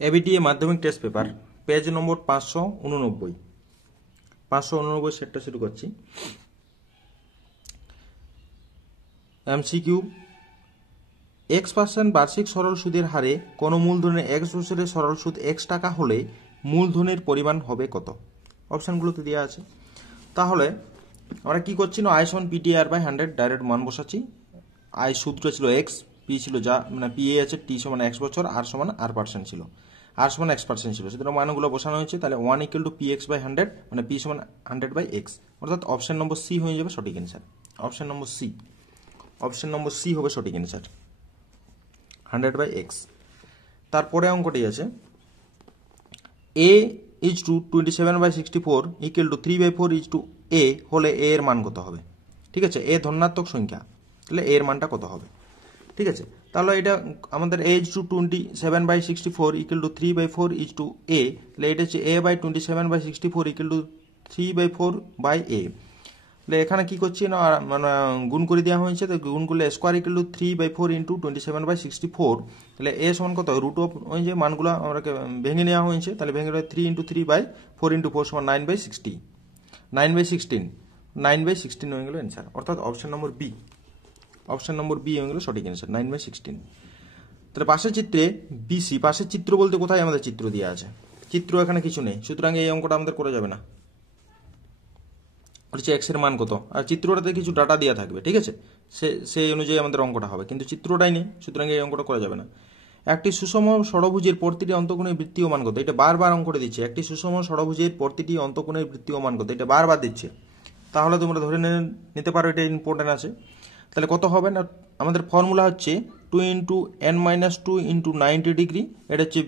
ABTA মাধ্যমিক test paper page নম্বর 589 589 সেটটা শুরু করছি। এমসিকিউ, x% বার্ষিক সরল সুদের হারে কোনো মূলধনের x বছরের সরল সুদ x টাকা হলে মূলধনের পরিমাণ হবে কত? অপশানগুলোতে দেওয়া আছে। তাহলে আমরা কি করছি না, i সমান PTR বাই 100 ডাইরেক্ট মান বসাচ্ছি। আই সূত্রটা ছিল x, পি ছিল যা মানে PA আছে, টি সমান x বছর, আর সমান r% ছিল, আর সমান x% ছিল, সুতরাং মানগুলো বসানো হয়েছে। তাহলে 1 = PX বাই 100 মানে P সমান 100 বাই x, অর্থাৎ অপশন নম্বর সি হয়ে যাবে সঠিক অ্যান্সার। অপশন নম্বর সি হবে সঠিক অ্যান্সার, 100 বাই x। তারপরে অঙ্কটি আছে a is to 27/64 equal to 3/4 is to a হলে a এর মান কত হবে? ঠিক আছে, a ধনাত্মক সংখ্যা, তাহলে a এর মানটা কত হবে? ঠিক আছে, তাহলে এটা আমাদের a is to 27/64 equal to 3/4 is to a, তাহলে এটা হচ্ছে a by 27/64 equal to 3/4 by a। তাহলে এখানে কি করছি না, মানে গুণ করে দেওয়া হয়েছে, তো গুণ করলে স্কোয়ার ইকুয়াল টু 3/4 ইন্টু 27/64, তাহলে এ সমান কত? রুট অফ ওই যে মানগুলো আমরা ভেঙে নেওয়া হয়েছে, তাহলে ভেঙে 3 × 3/4 × 4 সমান 9/16, 9/16 হয়ে গেল অ্যান্সার, অর্থাৎ অপশন নম্বর বি হয়ে গেল সঠিক অ্যান্সার, 9/16। তাহলে পাশের চিত্রে বিসি, পাশের চিত্র বলতে কোথায় আমাদের চিত্র দেওয়া আছে? চিত্র এখানে কিছু নেই, সুতরাং এই অঙ্কটা আমাদের করা যাবে না। হচ্ছে এক্স এর মান কত, আর চিত্রটাতে কিছু ডাটা দেওয়া থাকবে, ঠিক আছে, সেই অনুযায়ী আমাদের অঙ্কটা হবে, কিন্তু চিত্রটাই নেই, সুতরাং এই অঙ্কটা করা যাবে না। একটি সুষম ষড়ভুজের প্রতিটি অন্তঃকোণের বৃত্তীয় মান কত? এটা বারবার অঙ্কটা দিচ্ছে, একটি সুষম ষড়ভুজের প্রতিটি অন্তঃকোণের বৃত্তীয় মান কত, এটা বারবার দিচ্ছে, তাহলে তোমরা ধরে নিতে পারো এটা ইম্পর্টেন্ট আছে। তাহলে কত হবে না, আমাদের ফর্মুলা হচ্ছে 2 × n-2 × 90 ডিগ্রি, এটা হচ্ছে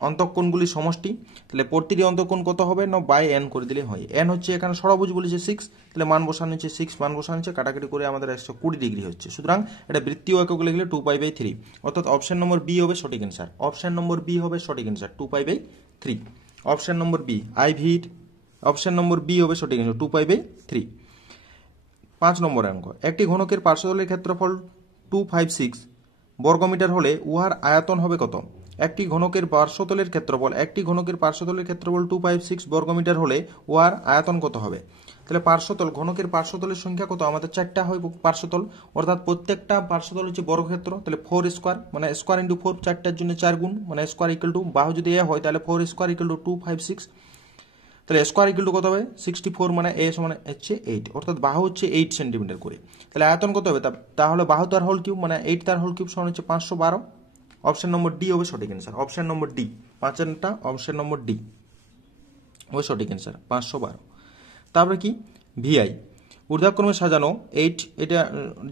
অন্তঃকোণগুলির সমষ্টি। তাহলে প্রতিটি অন্তঃকোণ কত হবে না, বাই n করে দিলে হয়। n হচ্ছে এখানে ষড়ভুজ বলেছে 6, তাহলে মান বসানো হচ্ছে 6, মান বসানো হচ্ছে, কাটাকাটি করে আমাদের 120 ডিগ্রি হচ্ছে, সুতরাং এটা বৃত্তীয় একক লিখলে 2π/3, অর্থাৎ অপশন নম্বর বি হবে সঠিক অ্যান্সার। অপশন নম্বর বি হবে সঠিক অ্যান্সার, 2π/3। অপশন নম্বর বি আইভির অপশন নম্বর বি হবে সঠিক অ্যান্সার, 2π/3। 5 নম্বর অঙ্ক, একটি ঘনকের পার্শ্বতলের ক্ষেত্রফল 256 বর্গমিটার হলে উহার আয়তন হবে কত? একটি ঘনকের পার্শ্বতলের ক্ষেত্রফল 256 বর্গমিটার হলে উহার আয়তন কত হবে? তাহলে ঘনকের পার্শ্বতলের সংখ্যা কত? আমাদের 4টা হয় পার্শ্বতল, অর্থাৎ প্রত্যেকটা পার্শ্বতল হচ্ছে বর্গক্ষেত্র, তাহলে 4 স্কোয়ার মানে স্কোয়ার ইন্টু 4, 4টার জন্য 4 গুণ, মানে স্কোয়ার ইকুয়াল টু বাহু যদি এ হয় তাহলে 4 স্কোয়ার ইকুয়াল টু 256, তাহলে স্কোয়ার ইকুয়াল টু কত হবে? 64, মানে এ সমান হচ্ছে 8, অর্থাৎ বাহু হচ্ছে 8 সেন্টিমিটার করে। তাহলে আয়তন কত হবে? তাহলে বাহু তার হোল কিউব মানে 8 তার হোল কিউব সমান হচ্ছে 512। অপশন নম্বর ডি হবে সঠিক অ্যান্সার, অপশন নম্বর ডি, 5টা অপশন নম্বর ডি হবে সঠিক অ্যান্সার, 512। তারপরে কি ভিআই ঊর্ধ্বক্রমে সাজানো 8, এটা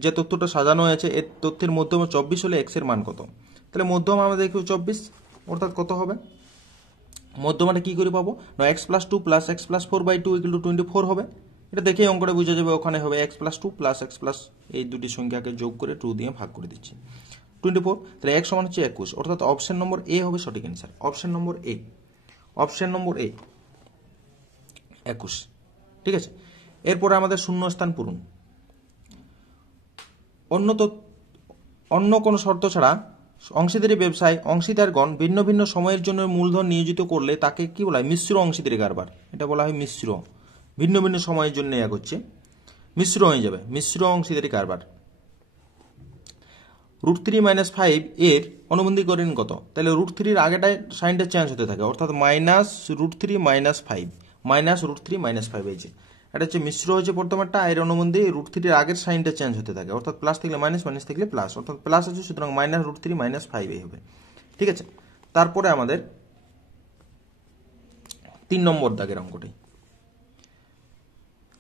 যে তথ্যটা সাজানো আছে এর তথ্যের মধ্যম 24 হলে এক্স এর মান কত? তাহলে মধ্যম আমরা দেখি 24, অর্থাৎ কত হবে? মধ্যমাটা কি করে পাবো না, x+2 + x+4/2 = 24 হবে। এটা দেখেই অঙ্কটা বোঝা যাবে, ওখানে হবে x+2 + x+ এই দুটি সংখ্যাকে যোগ করে 2 দিয়ে ভাগ করে দিচ্ছি, 24, তাহলে x সমান হচ্ছে 21, অর্থাৎ অপশন নম্বর এ হবে সঠিক অ্যান্সার, অপশন নম্বর এ 21। ঠিক আছে, এরপরে আমাদের শূন্যস্থান পূরণ। অন্য কোনো শর্ত ছাড়া অংশীদারি ব্যবসায় অংশীদারগণ ভিন্ন ভিন্ন সময়ের জন্য মূলধন নিয়োজিত করলে তাকে কি বলা হয়? মিশ্র অংশীদারি কারবার, এটা বলা হয় মিশ্র, ভিন্ন ভিন্ন সময়ের জন্য এক হচ্ছে মিশ্র হয়ে যাবে, মিশ্র অংশীদারি কারবার। √3 - 5 এর অনুবন্ধীকরণ কত? তাহলে √3 আগেটায় সাইনটা চেঞ্জ হতে থাকে, অর্থাৎ -√3 - 5, -√3 - 5 হয়েছে, এটা হচ্ছে মিশ্র হয়েছে প্রথমেরটা, এর অনুবন্ধী √3 আগের সাইনটা চেঞ্জ হতে থাকে, অর্থাৎ প্লাস থাকলে মাইনাস, মাইনাস থাকলে প্লাস, অর্থাৎ প্লাস আছে, সুতরাং -√3 - 5 এই হবে। ঠিক আছে, তারপরে আমাদের 3 নম্বর দাগের অঙ্কটি।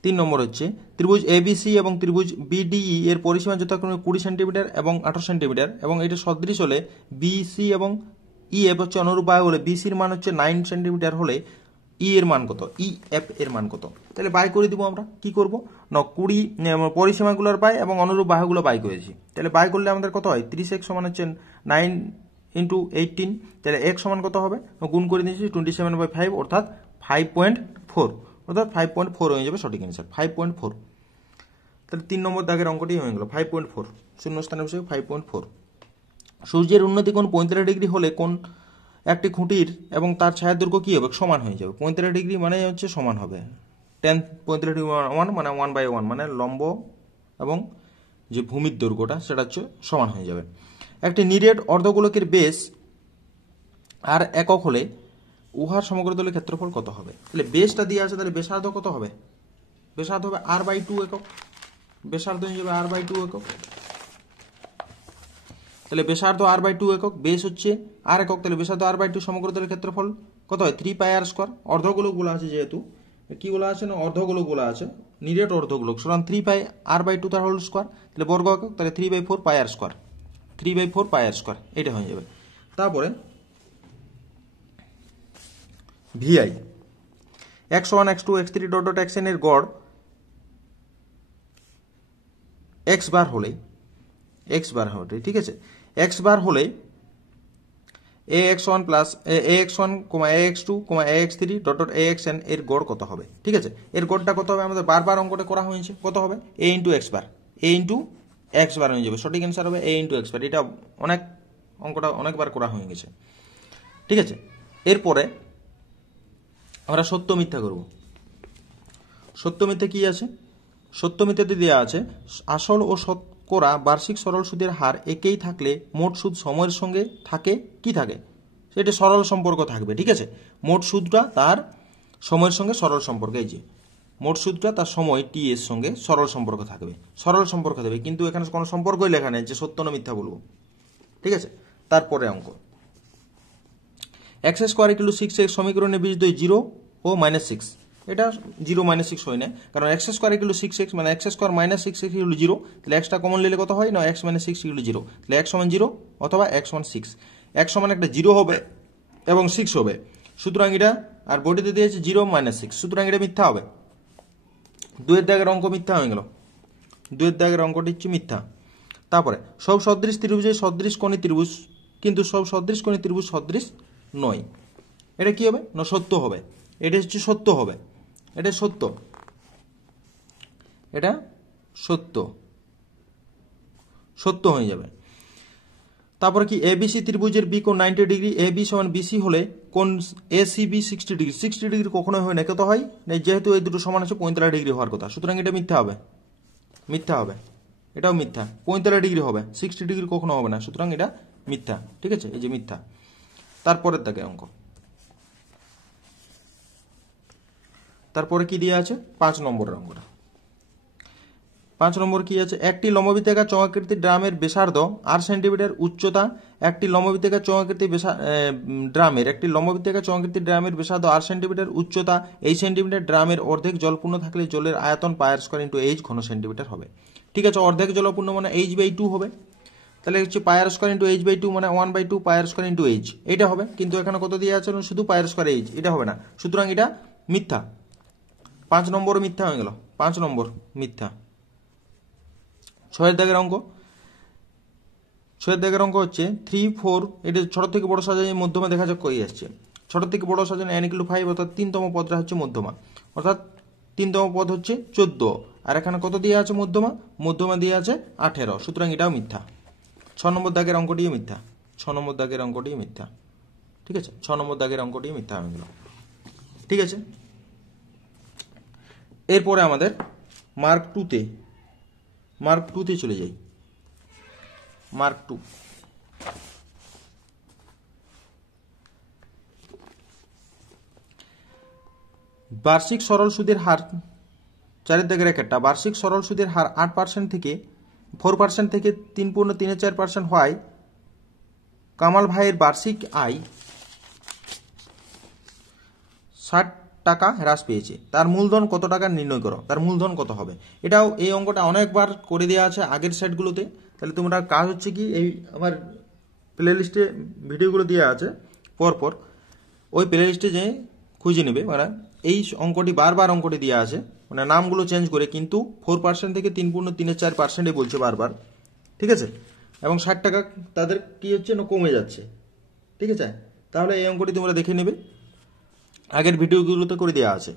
3 নম্বর হচ্ছে ত্রিভুজ এবিসি এবং ত্রিভুজ বিডিই এর পরিসীমা যথাক্রমে 20 সেন্টিমিটার এবং 18 সেন্টিমিটার, এবং এটা সদৃশ হলে বিসি এবং ইএফ হচ্ছে অনুরূপ বাহু হলে বিসির মান হচ্ছে 9 সেন্টিমিটার হলে ই এর মান কত? ইএফ এর মান কত? তাহলে বাই করে দিব আমরা, কি করব না 20 পরিসীমাগুলোর বাই এবং অনুরূপ বাহুগুলো বাই করেছি, তাহলে বাই করলে আমাদের কত হয়? 30x সমান হচ্ছে 9 × 18, তাহলে x সমান কত হবে? গুণ করে দিয়েছি 27/5, অর্থাৎ 5.4, অর্থাৎ 5.4 হয়ে যাবে সঠিক অ্যান্সার, 5.4। তাহলে 3 নম্বর দাগের অঙ্কটি হয়ে গেল 5.4, শূন্যস্থানের বিষয় 5.4। সূর্যের উন্নতি কোণ 45 ডিগ্রি হলে কোণ একটি খুঁটির এবং তার ছায়ার দৈর্ঘ্য কী হবে, সমান হয়ে যাবে। 35 ডিগ্রি মানে হচ্ছে সমান হবে 35 ডিগ্রি 1 মানে 1/1 মানে লম্ব এবং যে ভূমির দৈর্ঘ্যটা সেটা হচ্ছে সমান হয়ে যাবে। একটি নিরেট অর্ধগোলকের বেস আর একক হলে উহার সমগ্র তলের ক্ষেত্রফল কত হবে? তাহলে বেসটা দিয়ে আছে, তাহলে বেসার্ধ কত হবে? বেসার্ধ হবে r/2 একক। বেসার্ধ হয়ে যাবে r/2 একক। তাহলে বেসার্ধ r/2 একক, বেস হচ্ছে আর একক, তাহলে বেসার্ধ r/2 সমগ্র তলের ক্ষেত্রফল কত হয়? 3πr²। অর্ধগোলকগুলো আছে যেহেতু, কিগুলো আছে না, অর্ধগোলকগুলো আছে, নিরেট অর্ধগোলক, সুতরাং 3πr/2 তার হোল স্কোয়ার, তাহলে বর্গ একক, তাহলে 3/4πr²। 3/4πr², এটা হয়ে যাবে। তারপরে Vi x1 x2 x3 xn এর গড় x বার হলে, ঠিক আছে, x বার হলে ax1 plus ax1, ax2, ax3 axn এর গড় কত হবে? ঠিক আছে, এর গড়টা কত হবে? আমাদের বারবার অঙ্কটা করা হয়েছে, কত হবে? a ইন্টু এক্স বার, হয়ে যাবে। সঠিক অ্যান্সার হবে a ইন্টু এক্স বার। এটা অঙ্কটা অনেকবার করা হয়ে গেছে। ঠিক আছে, এরপরে আমরা সত্য মিথ্যা করব। সত্য মিথ্যা কি আছে? সত্য মিথ্যাতে দেওয়া আছে আসল ও শতকরা বার্ষিক সরল সুদের হার একই থাকলে মোট সুদ সময়ের সঙ্গে থাকে কি থাকে? সেটা সরল সম্পর্ক থাকবে। ঠিক আছে, মোট সুদটা তার সময়ের সঙ্গে সরল সম্পর্ক, এই যে মোট সুদটা তার সময় টি এর সঙ্গে সরল সম্পর্ক থাকবে, সরল সম্পর্ক থাকবে, কিন্তু এখানে কোনো সম্পর্কই লেখা নেই যে সত্য না মিথ্যা বলবো। ঠিক আছে, তারপরে অঙ্ক x² = 6x সমীকরণে বীজদ্বয় 0 ও -6। এটা 0 -6 হয় না, কারণ x² = 6x মানে x² - 6x = 0, তাহলে xটা কমন নিলে কত হয় না, x - 6 = 0, তাহলে x = 0 অথবা x = 6। x সমান একটা 0 হবে এবং 6 হবে, সুতরাং এটা, আর বডিতে দিয়েছে 0 - 6, সুতরাং এটা মিথ্যা হবে। 2 দাগের অঙ্ক মিথ্যা হয়ে গেল, 2 দাগের অঙ্কটি হচ্ছে মিথ্যা। তারপরে সব সদৃশ ত্রিভুজের সদৃশ কোণী ত্রিভুজ, কিন্তু সব সদৃশ কোণী ত্রিভুজ সদৃশ নয়। এটা কি হবে না, সত্য হবে। এটা হচ্ছে সত্য হবে, এটা সত্য, এটা সত্য, সত্য হয়ে যাবে। তারপরে কি এবিসি ত্রিভুজের বি কোণ 90 ডিগ্রি, এবি সমান বিসি হলে কোণ এসিবি 60 ডিগ্রি। 60 ডিগ্রি কখনোই হয় না, কত হয় না, যেহেতু এই দুটো সমান আছে 45 ডিগ্রি হওয়ার কথা, সুতরাং এটা মিথ্যা হবে, মিথ্যা হবে, এটাও মিথ্যা। 45 ডিগ্রি হবে, 60 ডিগ্রি কখনো হবে না, সুতরাং এটা মিথ্যা। ঠিক আছে, এই যে মিথ্যা। তারপরের দাগে অঙ্ক, তারপরে কি দিয়ে আছে 5 নম্বরের অঙ্কটা। 5 নম্বর কি আছে, একটি লম্ববৃত্তাকার চৌকাকৃতির ড্রামের ব্যাসার্ধ 8 সেন্টিমিটার, উচ্চতা একটি লম্ববৃত্তাকার চৌকাকৃতির ড্রামের ব্যাসার্ধ 8 সেন্টিমিটার, উচ্চতা এই সেন্টিমিটার, ড্রামের অর্ধেক জলপূর্ণ থাকলে জলের আয়তন πr² × h ঘন সেন্টিমিটার হবে। ঠিক আছে, অর্ধেক জলপূর্ণ মানে h/2 হবে, তাহলে হচ্ছে πr² × h/2 মানে 1/2 πr² × h, এটা হবে। কিন্তু এখানে কত দিয়ে আছে, শুধু πr² h, এটা হবে না, সুতরাং এটা মিথ্যা। 5 নম্বর মিথ্যা হয়ে গেল, 5 নম্বর মিথ্যা। 6 দাগের অঙ্ক, 6 দাগের অঙ্ক হচ্ছে 3, 4, এটা ছোট থেকে বড় সাজানো মধ্যমা দেখা যাক কই আসছে। ছোট থেকে বড় সাজানো n = 5, অর্থাৎ 3তম পদটা হচ্ছে মধ্যমা, অর্থাৎ 3তম পদ হচ্ছে 14, আর এখানে কত দিয়ে আছে মধ্যমা, মধ্যমা দিয়ে আছে 18, সুতরাং এটাও মিথ্যা। 6 নম্বর দাগের অঙ্কটি মিথ্যা, 6 নম্বর দাগের অঙ্কটি মিথ্যা। ঠিক আছে, 6 নম্বর দাগের অঙ্কটি মিথ্যা হয়ে গেল। ঠিক আছে, এরপরে আমাদের মার্ক 2তে চলে যাই। মার্ক 2, বার্ষিক সরল সুদের হার, 4 দাগের একটা, বার্ষিক সরল সুদের হার 8% থেকে 4% থেকে 3.34% হয়। কামাল ভাইয়ের বার্ষিক আয় 60 টাকা হ্রাস পেয়েছে, তার মূলধন কত টাকা নির্ণয় করো। তার মূলধন কত হবে? এটাও, এই অঙ্কটা অনেকবার করে দেওয়া আছে আগের সেটগুলোতে। তাহলে তোমরা কাজ হচ্ছে কি, এই আমার প্লে লিস্টে ভিডিওগুলো দেওয়া আছে পরপর, ওই প্লে লিস্টে যে খুঁজে নেবে, মানে এই অঙ্কটি বারবার অঙ্কটি দেওয়া আছে, মানে নামগুলো চেঞ্জ করে, কিন্তু 4% থেকে 3.34% বলছে বারবার। ঠিক আছে, এবং 60 টাকা তাদের কি হচ্ছে না, কমে যাচ্ছে। ঠিক আছে, তাহলে এই অঙ্কটি তোমরা দেখে নেবে, আগের ভিডিওগুলোতে করে দেওয়া আছে।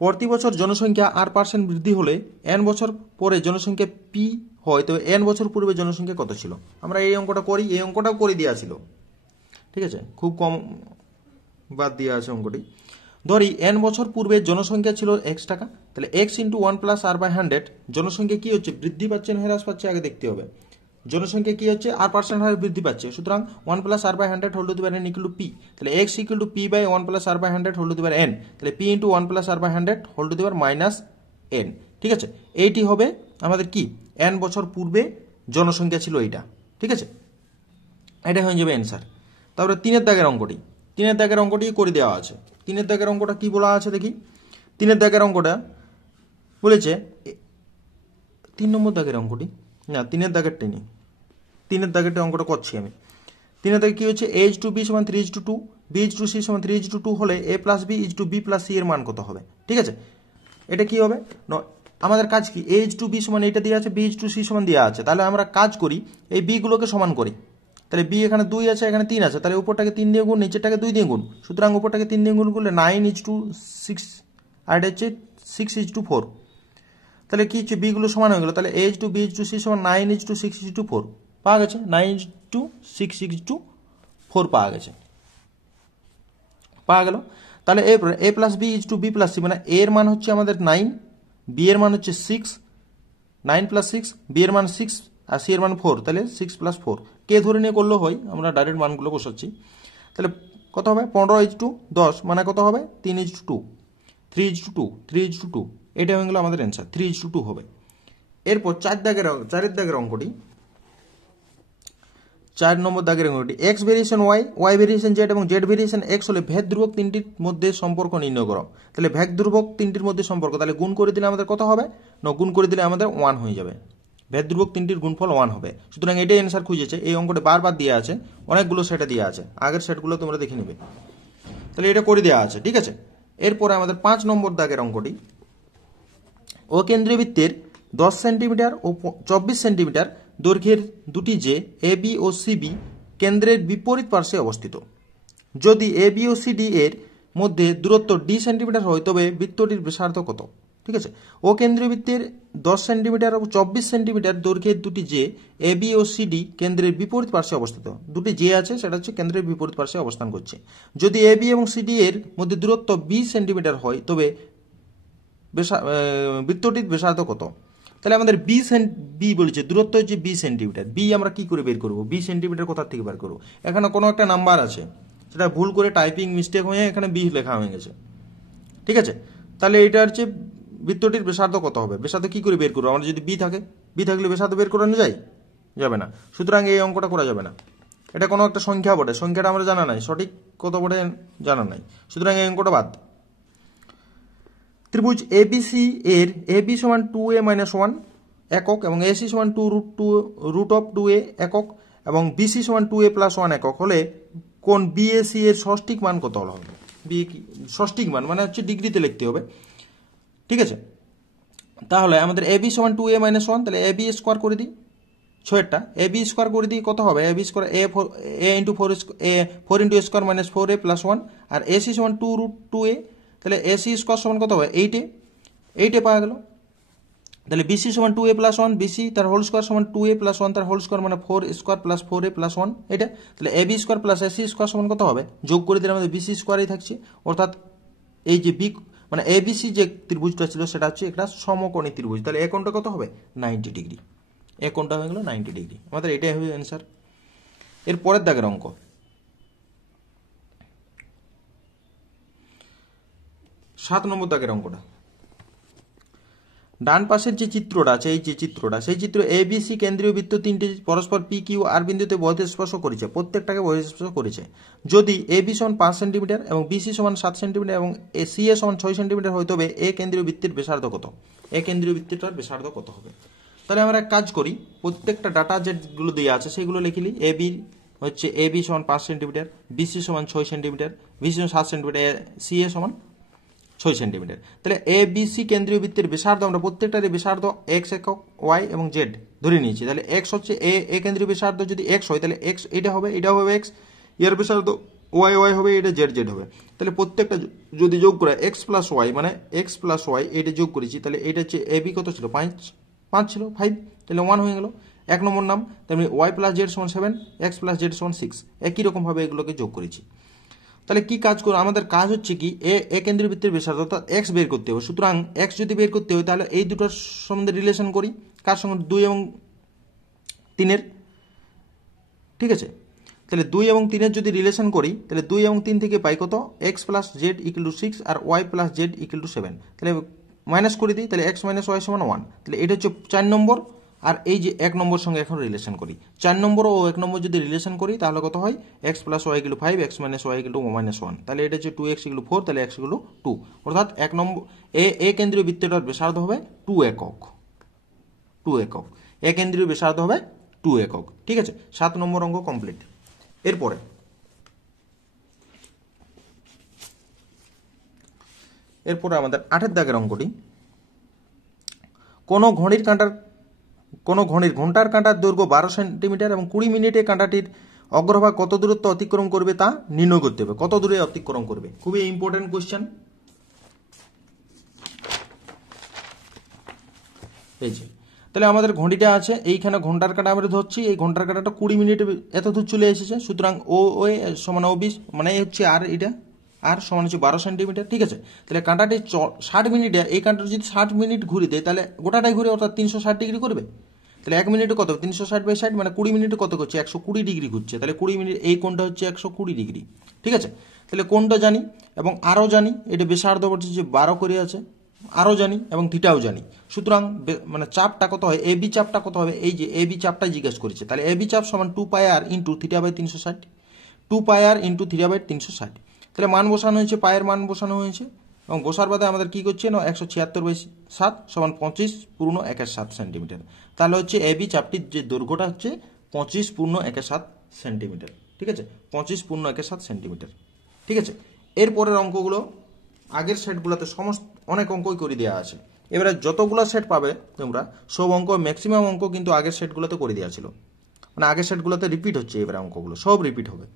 প্রতি বছর জনসংখ্যা 8% বৃদ্ধি হলে n বছর পরে জনসংখ্যা p হয়, তবে n বছর পূর্বে জনসংখ্যা কত ছিল? আমরা এই অঙ্কটা করি, এই অঙ্কটাও করে দেওয়া ছিল, ঠিক আছে, খুব কম বাদ দিয়ে আছে অঙ্কটি। ধরি n বছর পূর্বে জনসংখ্যা ছিল x টাকা, তাহলে x into 1 plus r by 100, জনসংখ্যা কি হচ্ছে, বৃদ্ধি পাচ্ছে না হ্রাস পাচ্ছে আগে দেখতে হবে। জনসংখ্যা কি হচ্ছে, r% হারে বৃদ্ধি পাচ্ছে, সুতরাং 1 plus r by 100 whole to the power n equal to p, তাহলে x equal to p by 1 plus r by 100 whole to the power n, তাহলে p into 1 plus r by 100 whole to the power minus n। ঠিক আছে, এইটি হবে আমাদের কি, n বছর পূর্বে জনসংখ্যা ছিল এইটা। ঠিক আছে, এটা হয়ে যাবে অ্যান্সার। তারপরে 3 দাগের অঙ্কটি, 3 দাগের অঙ্কটি করে দেওয়া আছে। 3 দাগের অঙ্কটা কি বলা আছে দেখি। 3 দাগের অঙ্কটা বলেছে 3 নম্বর দাগের অঙ্কটি, না 3 দাগেরটা নেই, 3 দাগেরটা অঙ্কটা করছি আমি। 3 দাগে কি হচ্ছে, a to b সমান 3:2, b to c সমান 3:2 হলে a plus b is to b plus c এর মান কত হবে। ঠিক আছে, এটা কি হবে, আমাদের কাজ কি, a to b সমান এটা দেওয়া আছে, b to c সমান দেওয়া আছে, তাহলে আমরা কাজ করি এই b গুলোকে সমান করি। তাহলে b এখানে 2 আছে, এখানে 3 আছে, তাহলে উপরটাকে 3 দিয়ে গুণ, নিচেরটাকে 2 দিয়ে গুণ, সুতরাং উপরটাকে 3 দিয়ে গুণ করলে 9:6 আর এটা হচ্ছে 6:4, তাহলে কি হচ্ছে, b গুলো সমান হয়ে গেল, তাহলে a to b to c সমান 9:6:4 পাওয়া গেছে, 9:6:4 পাওয়া গেছে, পাওয়া গেল। তাহলে এরপরে a plus b is to b plus c, মানে a এর মান হচ্ছে আমাদের 9, b এর মান হচ্ছে 6, 9 প্লাস 6, b এর মান 6 আর c এর মান 4, তাহলে 6 প্লাস 4 কে ধরে নিয়ে করলেও হয়, আমরা ডাইরেক্ট মানগুলো বসাচ্ছি। তাহলে কত হবে, 15:10 মানে কত হবে, 3:2, 3:2, 3:2, এটা হয়ে গেল আমাদের অ্যান্সার, 3:2 হবে। এরপর 4 দাগের অঙ্কটি, 4 নম্বর দাগের অঙ্কটি, X variation Y, Y variation Z এবং জেড ভেরিয়েশন এক্স হলে ভেদ ধ্রুবক তিনটির মধ্যে সম্পর্ক নির্ণয় করো। তাহলে ভেদ ধ্রুবক তিনটির মধ্যে সম্পর্ক, তাহলে গুণ করে দিলে আমাদের কত হবে, গুণ করে দিলে আমাদের 1 হয়ে যাবে, ভেদ ধ্রুবক তিনটির গুণফল 1 হবে। সুতরাং এটাই অ্যান্সার খুঁজেছে, এই অঙ্কটা বারবার দেওয়া আছে, অনেকগুলো সেটে দেওয়া আছে, আগের সেটগুলো তোমরা দেখে নেবে, তাহলে এটা করে দেওয়া আছে। ঠিক আছে, এরপরে আমাদের 5 নম্বর দাগের অঙ্কটি, অকেন্দ্রীয় বৃত্তের 10 সেন্টিমিটার ও 24 সেন্টিমিটার দৈর্ঘ্যের দুটি যে A B O C B কেন্দ্রের বিপরীত পার্শ্বে অবস্থিত। যদি A B O C D এর মধ্যে দূরত্ব ডি সেন্টিমিটার হয় তবে বৃত্তটির ব্যাসার্ধ কত। ঠিক আছে, ও কেন্দ্রীয় বৃত্তের 10 সেন্টিমিটার ও 24 সেন্টিমিটার দৈর্ঘ্যের দুটি যে A B O C D কেন্দ্রের বিপরীত পার্শ্বে অবস্থিত। দুটি যে আছে সেটা হচ্ছে কেন্দ্রের বিপরীত পার্শ্বে অবস্থান করছে। যদি এ বি এবং সি ডি এর মধ্যে দূরত্ব 20 সেন্টিমিটার হয় তবে বৃত্তটির ব্যাসার্ধ কত। তাহলে আমাদের বি বলেছে দূরত্ব হচ্ছে 20 সেন্টিমিটার, বি আমরা কি করে বের করবো, 20 সেন্টিমিটার কোথা থেকে বের করবো, এখানে কোনো একটা নাম্বার আছে, সেটা ভুল করে টাইপিং মিস্টেক হয়ে এখানে 20 লেখা হয়ে গেছে। ঠিক আছে, তাহলে এটা হচ্ছে বৃত্তটির ব্যাসার্ধ কত হবে, ব্যাসার্ধ কি করে বের করবো, আমরা যদি বি থাকলে ব্যাসার্ধ বের করানো যায়, যাবে না, সুতরাং এই অঙ্কটা করা যাবে না। এটা কোনো একটা সংখ্যা বটে, সংখ্যাটা আমরা জানা নাই, সঠিক কত বটে জানা নাই, সুতরাং এই অঙ্কটা বাদ। ত্রিভুজ এবিসি এর এবি সমান 2a-1 একক এবং এসি সমান 2√2a একক এবং বিসি সমান 2a+1 একক হলে কোন বিএসি এর ষষ্ঠিক মান কত হবে। ষষ্ঠিক মান মানে হচ্ছে ডিগ্রিতে লিখতে হবে। ঠিক আছে, তাহলে আমাদের এবি সমান 2a-1, তাহলে এবি স্কোয়ার করে দিই, 6 এবি স্কোয়ার করে দিই, কত হবে, A B square a into 4 into square minus 4a+1 আর এসি সমান 2√2a, তাহলে এসি স্কোয়ার সমান কত হবে, 8 পাওয়া গেল। তাহলে বিসি সমান 2a+1, বিসি তার হোল স্কোয়ার সমান 2a+1 তার হোল স্কোয়ার মানে 4 স্কোয়ার প্লাস 4a+1 এটা, তাহলে A B square plus A C square সমান কত হবে, যোগ করে দিলে আমাদের বিসি স্কোয়ারই থাকছে, অর্থাৎ এই যে বি মানে এবিসি যে ত্রিভুজটা ছিল সেটা হচ্ছে একটা সমকোণী ত্রিভুজ, তাহলে এই কোণটা কত হবে, 90 ডিগ্রি, এই কোণটা হয়ে গেল 90 ডিগ্রি, আমাদের এটাই হবে অ্যান্সার। এর পরের দাগের অঙ্ক, 7 নম্বর দাগের অঙ্কটা, ডান পাশের যে চিত্রটা আছে, এই যে চিত্রটা, সেই চিত্র এ বি সি কেন্দ্রীয় বৃত্ত তিনটি পরস্পর পি কিউ আর বিন্দুতে বহিঃস্পর্শ করেছে, প্রত্যেকটাকে বহিঃস্পর্শ করেছে। যদি এ বি সমান 5 সেন্টিমিটার এবং বিসি সমান 7 সেন্টিমিটার এবং সি এ সমান 6 সেন্টিমিটার হয় তবে এ কেন্দ্রীয় বৃত্তের ব্যাসার্ধ কত, এ কেন্দ্রীয় বৃত্তটার ব্যাসার্ধ কত হবে। তাহলে আমরা এক কাজ করি, প্রত্যেকটা ডাটা যেগুলো দেওয়া আছে সেগুলো লিখিলি, এ বি হচ্ছে এ বি সমান 5 সেন্টিমিটার, বিসি সমান 6 সেন্টিমিটার, বিসি সমান 7 সেন্টিমিটার, সি এ সমান 6 সেন্টিমিটার। তাহলে এ বি সি কেন্দ্রীয় বৃত্তের ব্যাসার্ধ আমরা প্রত্যেকটারই ব্যাসার্ধ এক্স একক, ওয়াই এবং জেড ধরে নিয়েছি। তাহলে এক্স হচ্ছে এ কেন্দ্রীয় ব্যাসার্ধ যদি এক্স হয় তাহলে এক্স এটা হবে এক্স, এর ব্যাসার্ধ ওয়াই হবে, এটা জেড হবে। তাহলে প্রত্যেকটা যদি যোগ করে এক্স প্লাস ওয়াই মানে এক্স প্লাস ওয়াই এটা যোগ করেছি, তাহলে এটা হচ্ছে এ বি কত ছিল, 5 ছিল 5, তাহলে 1 হয়ে গেল। 1 নম্বর নাম, তেমনি y প্লাস জেড সমান 7, x প্লাস জেড সমান 6, একই রকমভাবে এগুলোকে যোগ করেছি। তাহলে কি কাজ করো, আমাদের কাজ হচ্ছে কি এ কেন্দ্রীয় বৃত্তের ব্যাসার্ধ অর্থাৎ x বের করতে হবে। সুতরাং x যদি বের করতে হয় তাহলে এই দুটোর সম্বন্ধে রিলেশন করি, কার সঙ্গে 2 এবং 3-এর, ঠিক আছে। তাহলে 2 এবং 3-এর যদি রিলেশন করি তাহলে 2 এবং 3 থেকে পাই কত, x plus Z equal to 6 আর y plus Z equal to 7। তাহলে মাইনাস করে দিই, তাহলে x মাইনাস y সমান 1। তাহলে এটা হচ্ছে 4 নম্বর। আর এই যে 1 নম্বর সঙ্গে এখন রিলেশন করি, 4 নম্বর ও 1 নম্বর যদি রিলেশন করি তাহলে কত হয়, x plus y equal to 5, x minus y equal to minus 1। তাহলে এটা হচ্ছে 2x ইকুয়াল টু 4, তাহলে x ইকুয়াল টু 2। অর্থাৎ 1 নম্বর এ কেন্দ্রীয় বৃত্তটার ব্যাসার্ধ হবে 2 একক, 2 একক। এ কেন্দ্রীয় ব্যাসার্ধ হবে 2 একক, ঠিক আছে। 7 নম্বর অঙ্ক কমপ্লিট। এরপরে আমাদের 8-এর দাগের অঙ্কটি, কোনো ঘন্টার কাঁটার দৈর্ঘ্য 12 সেন্টিমিটার এবং 20 মিনিটে কাঁটাটির অগ্রভাগ কত দূরত্ব অতিক্রম করবে তা নির্ণয় করতে হবে। কত দূরে অতিক্রম করবে, খুবই ইম্পর্টেন্ট কোশ্চেন। এই যে তাহলে আমাদের ঘড়িটা আছে, এইখানে ঘন্টার কাঁটা আমরা ধরছি, এই ঘন্টার কাঁটাটা 20 মিনিটে এত দূর চলে এসেছে। সুতরাং ও সমান ও 20, মানে হচ্ছে আর এটা আর সমান হচ্ছে 12 সেন্টিমিটার, ঠিক আছে। তাহলে কাঁটাটি 60 মিনিটে, এই কাঁটাটা যদি 60 মিনিট ঘুরে দেয় তাহলে গোটাটাই ঘুরে অর্থাৎ 360 ডিগ্রি করবে। তাহলে 1 মিনিটে কত, 360/60, মানে 20 মিনিটে কত করছে, 120 ডিগ্রি ঘুরছে। তাহলে 20 মিনিট, এই কোণটা হচ্ছে 120 ডিগ্রি, ঠিক আছে। তাহলে কোণটা জানি এবং আরও জানি, এটা ব্যাসার্ধ বলছে যে 12 করে আছে, আরও জানি এবং থিটাও জানি। সুতরাং মানে চাপটা কত হয়, এ বি চাপটা কত হবে, এই যে এ বি চাপটা জিজ্ঞেস করেছে। তাহলে এ বি চাপ সমান 2πr ইন্টু θ/360, 2πr ইন্টু θ/360। তাহলে মান বসানো হয়েছে, পায়ের মান বসানো হয়েছে এবং বসার বাদে আমাদের কি করছে না, 176/7 সমান 25.17 সেন্টিমিটার। তাহলে হচ্ছে এ বি চাপটির যে দৈর্ঘ্যটা হচ্ছে 25.17 সেন্টিমিটার, ঠিক আছে, 25.17 সেন্টিমিটার, ঠিক আছে। এরপরের অঙ্কগুলো আগের সেটগুলোতে সমস্ত অনেক অঙ্কই করে দেওয়া আছে। এবারে যতগুলো সেট পাবে তোমরা, সব অঙ্ক, ম্যাক্সিমাম অঙ্ক কিন্তু আগের সেটগুলোতে করে দেওয়া ছিল, মানে আগের সেটগুলোতে রিপিট হচ্ছে, এবারে অঙ্কগুলো সব রিপিট হবে।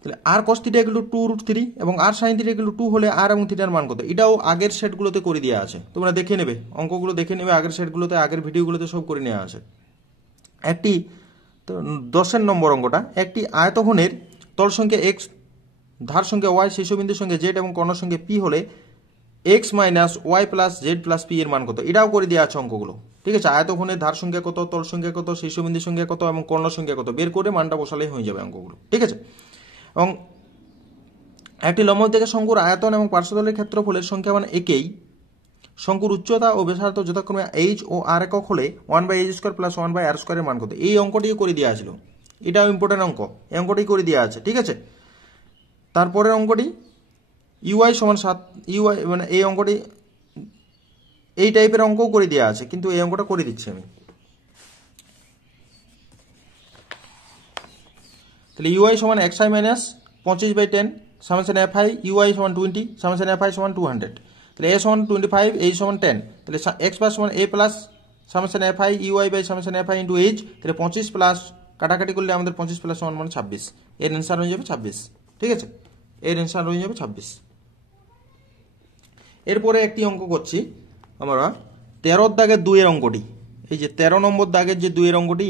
তাহলে আর cos θ ইকুয়াল টু 2√3 এবং আর sin θ ইকুয়াল টু 2 হলে আর এবং থিটার মান কত, এটাও আগের সেটগুলোতে করে দেওয়া আছে। তোমরা দেখে নেবে, অঙ্কগুলো দেখে নেবে, আগের সেটগুলোতে, আগের ভিডিওগুলোতে সব করে নেওয়া আছে। একটি 10 নম্বর অঙ্কটা, একটি আয়তঘনের তল সংখ্যা x, ধার সংখ্যা y, শীর্ষবিন্দুর সঙ্গে z এবং কর্ণ সঙ্গে p হলে x minus y plus z plus p এর মান কত, এটাও করে দেওয়া আছে অঙ্কগুলো, ঠিক আছে। আয়তঘনের ধার সংখ্যা কত, তল সংখ্যা কত, শীর্ষবিন্দুর সংখ্যা কত এবং কর্ণ সংখ্যা কত বের করে মানটা বসালেই হয়ে যাবে অঙ্কগুলো, ঠিক আছে। এবং একটি লম্ব থেকে শঙ্কুর আয়তন এবং পার্শ্বতলের ক্ষেত্রফলের সংখ্যা মান একই, শঙ্কুর উচ্চতা ও ব্যাসার্ধ যথাক্রমে h ও r একক হলে 1/h² প্লাস 1/r² এর মান কত, এই অঙ্কটিও করে দেওয়া ছিল। এটাও ইম্পর্টেন্ট অঙ্ক, এই অঙ্কটি করে দেওয়া আছে, ঠিক আছে। তারপরের অঙ্কটি ইউআই সমান 7, ইউআই মানে এই অঙ্কটি, এই টাইপের অঙ্কও করে দেওয়া আছে, কিন্তু এই অঙ্কটা করে দিচ্ছি আমি। তাহলে ইউআই সমান xi মাইনাস 25/10 সামেশন fi, ইউআই সমান 20 সামেশন fi সমান 200। তাহলে a সমান 25, h সমান 10। তাহলে x প্লাস সমান a plus summation fi u i by summation fi into h। তাহলে 25 প্লাস কাটাকাটি করলে আমাদের 25 প্লাস সমান মানে 26, এর অ্যান্সার হয়ে যাবে 26, ঠিক আছে, এর অ্যান্সার হয়ে যাবে 26। এরপরে একটি অঙ্ক করছি আমরা 13 দাগের 2 এর অঙ্কটি, এই যে 13 নম্বর দাগের যে 2 এর অঙ্কটি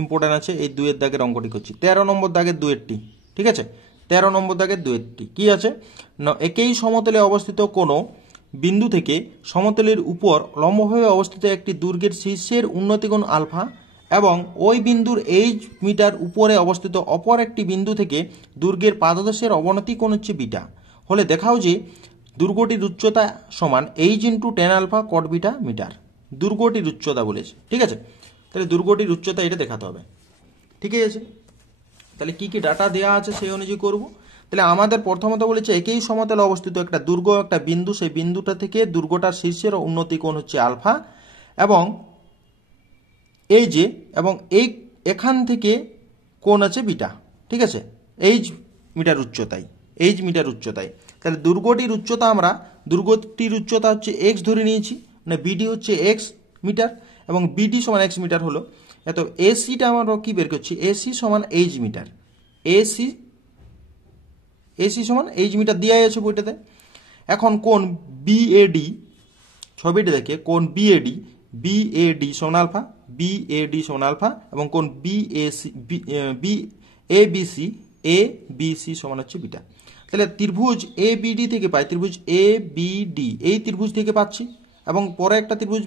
ইম্পর্টেন্ট আছে, এই 2 এর দাগের অঙ্কটি করছি, 13 নম্বর দাগের 2 এরটি, ঠিক আছে। 13 নম্বর দাগের 2 এরটি কি আছে না, একই সমতলে অবস্থিত কোনো বিন্দু থেকে সমতলের উপর লম্বভাবে অবস্থিত একটি দুর্গের শীর্ষের উন্নতিকোণ আলফা এবং ওই বিন্দুর এইচ মিটার উপরে অবস্থিত অপর একটি বিন্দু থেকে দুর্গের পাদদেশের অবনতি কোণ হচ্ছে বিটা হলে দেখাও যে দুর্গটির উচ্চতা সমান H into tan alpha cot beta metre. দুর্গটির উচ্চতা বলেছে, ঠিক আছে। তাহলে দুর্গটির উচ্চতা এটা দেখাতে হবে, ঠিক আছে। তাহলে কি কি ডাটা দেওয়া আছে সেই অনুযায়ী করব। তাহলে আমাদের প্রথমত বলেছে একই সমতলে অবস্থিত একটা দুর্গ, একটা বিন্দু, সেই বিন্দুটা থেকে দুর্গটার শীর্ষের উন্নতি কোণ হচ্ছে আলফা এবং এই যে এবং এই এখান থেকে কোণ আছে বিটা, ঠিক আছে, এইচ মিটার উচ্চতায়, এইচ মিটার উচ্চতায়। তাহলে দুর্গটির উচ্চতা, আমরা দুর্গটির উচ্চতা হচ্ছে এক্স ধরে নিয়েছি, মানে বিডি হচ্ছে এক্স মিটার এবং বিডি সমান এক্স মিটার হলো। এত এসিটা আমরা কি বের করছি, এসি সমান এইচ মিটার, এসি সমান এইচ মিটার দেওয়া আছে বইটাতে। এখন কোণ বিএডি, ছবিটা দেখে কোণ বিএডি বি এ ডি সমান আলফা, বি এ ডি সমান আলফা, এবং কোণ B A C A B C সমান হচ্ছে বিটা। তাহলে ত্রিভুজ এ বি ডি থেকে পাই, ত্রিভুজ এ বি ডি এই ত্রিভুজ থেকে পাচ্ছি, এবং পরে একটা ত্রিভুজ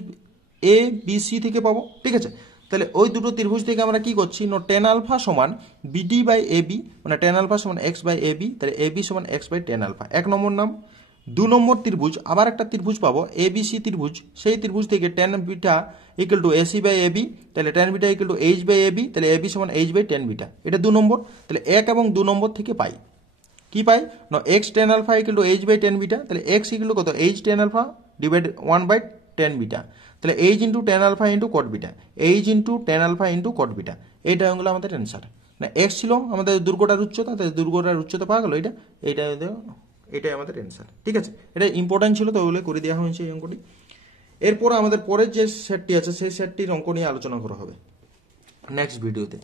এ বি সি থেকে পাবো, ঠিক আছে। তাহলে ওই দুটো ত্রিভুজ থেকে আমরা কি করছি, টেন আলফা সমান বিডি বাই এ বি, মানে টেন আলফা সমান এক্স বাই এ বি, তাহলে এ বি সমান এক্স বাই টেন আলফা, এক নম্বর নাম। 2 নম্বর ত্রিভুজ, আবার একটা ত্রিভুজ পাবো এ বি সি ত্রিভুজ, সেই ত্রিভুজ থেকে tan beta equal to AC by A B, তাহলে tan beta equal to H by A B, তাহলে এ বি সমান এইচ বাই টেন বিটা, এটা 2 নম্বর। তাহলে 1 এবং 2 নম্বর থেকে পাই কি পাই, X tan alpha equal to H by tan beta, তাহলে এক্স ইকুয়াল টু কত, H tan alpha divide 1 by tan beta, তাহলে H into tan alpha into cot beta, H into tan alpha into cot beta, এইটা হলো আমাদের answer. না x ছিল আমাদের দুর্গটার উচ্চতা, তাহলে দুর্গটার উচ্চতা পাওয়া গেল, এটাই আমাদের অ্যান্সার, ঠিক আছে। এটা ইম্পর্টেন্ট ছিল তো ওগুলো করে দেওয়া হয়েছে এই অঙ্কটি। এরপর আমাদের পরের যে সেটটি আছে সেই সেটটির অঙ্ক নিয়ে আলোচনা করা হবে নেক্সট ভিডিওতে।